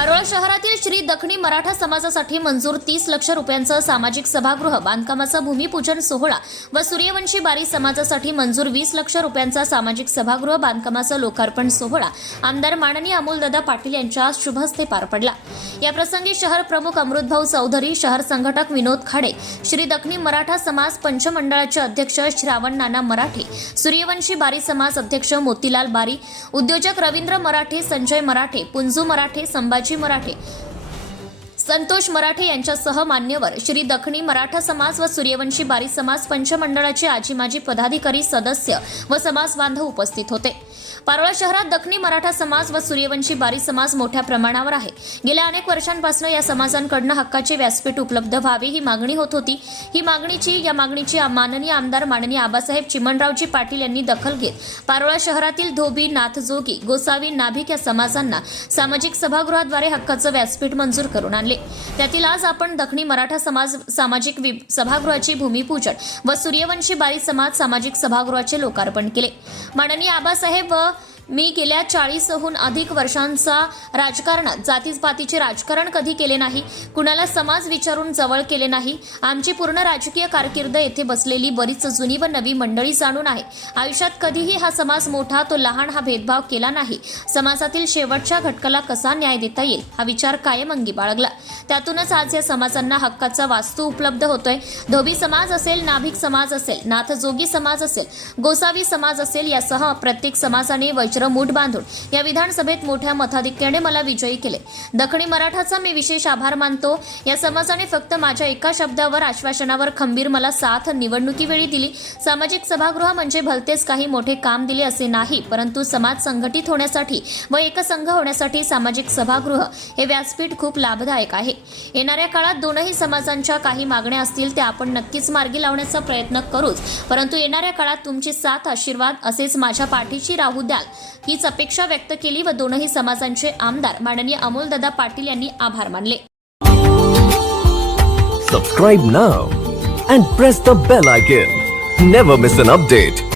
पारोळा शहरातील श्री दखणी मराठा समाजासाठी मंजूर तीस लक्ष रुपयांचं सामाजिक सभागृह बांधकामाचा भूमिपूजन सोहळा व सूर्यवंशी बारी समाजासाठी मंजूर वीस लक्ष रुपयांचा सामाजिक सभागृह बांधकामाचा लोकार्पण सोहळा. आमदार माननीय अमोलदादा पाटील यांच्या आज पार पडला. याप्रसंगी शहर प्रमुख अमृतभाऊ चौधरी शहर संघटक विनोद खाडे श्री दखणी मराठा समाज पंचमंडळाचे अध्यक्ष श्रावण नाना मराठे सूर्यवंशी बारी समाज अध्यक्ष मोतीलाल बारी उद्योजक रवींद्र मराठे संजय मराठे पुंजू मराठे संभाजी मराठे संतोष मराठे यांच्यासह मान्यवर श्री दखणी मराठा समाज व सूर्यवंशी बारी समाज पंचमंडळाचे आजी माजी पदाधिकारी सदस्य व समाज बांधव उपस्थित होते. पारोळा शहरात दखणी मराठा समाज व सूर्यवंशी बारी समाज मोठ्या प्रमाणावर आहे. गेल्या अनेक वर्षांपासून या समाजांकडनं हक्काचे व्यासपीठ उपलब्ध व्हावे ही मागणी होत होती. ही मागणीची या मागणीची माननीय आमदार माननीय आबासाहेब चिमणरावजी पाटील यांनी दखल घेत पारोळा शहरातील धोबी नाथजोगी गोसावी नाभिक या समाजांना सामाजिक सभागृहाद्वारे हक्काचं व्यासपीठ मंजूर करून आणले. त्यातील आज आपण दखणी मराठा समाज सामाजिक वि- सभागृहाचे भूमिपूजन व सूर्यवंशी बारी समाज सामाजिक सभागृहाचे लोकार्पण केले. माननीय आबासाहेब व मी गेल्या चाळीसहून अधिक वर्षांचा राजकारणात जातीपातीचे राजकारण कधी केले नाही कुणाला समाज विचारून जवळ केले नाही आमची पूर्ण राजकीय कारकीर्द येथे बसलेली बरीच जुनी व नवी मंडळी जाणून आहे. आयुष्यात कधीही हा समाज मोठा तो लहान हा भेदभाव केला नाही. समाजातील शेवटच्या घटकाला कसा न्याय देता येईल हा विचार कायम अंगी बाळगला. त्यातूनच आज या समाजांना हक्काचा वास्तू उपलब्ध होतोय. धोबी समाज असेल नाभिक समाज असेल नाथजोगी समाज असेल गोसावी समाज असेल यासह प्रत्येक समाजाने वज्रमूठ बांधून या विधानसभेत मोठ्या मताधिक्याने मला विजयी केले. दखणी मराठाचा मी विशेष आभार मानतो. या समाजाने फक्त माझ्या एका शब्दावर आश्वासनावर खंबीर मला साथ निवडणुकीवेळी दिली. सामाजिक सभागृह म्हणजे भलतेच काही मोठे काम दिले असे नाही परंतु समाज संघटित होण्यासाठी व एकसंघ होण्यासाठी सामाजिक सभागृह हे व्यासपीठ खूप लाभदायक आहे. येणाऱ्या काळात दोनही समाजांच्या काही मागण्या असतील त्या आपण नक्कीच मार्गी लावण्याचा प्रयत्न करूच. परंतु येणाऱ्या काळात तुमची साथ आशीर्वाद असेच माझ्या पाठीशी राहू द्याल. हीच अपेक्षा व्यक्त केली व दोनही समाजांचे आमदार माननीय अमोलदादा पाटील यांनी आभार मानले. Subscribe now and press the bell icon never miss an update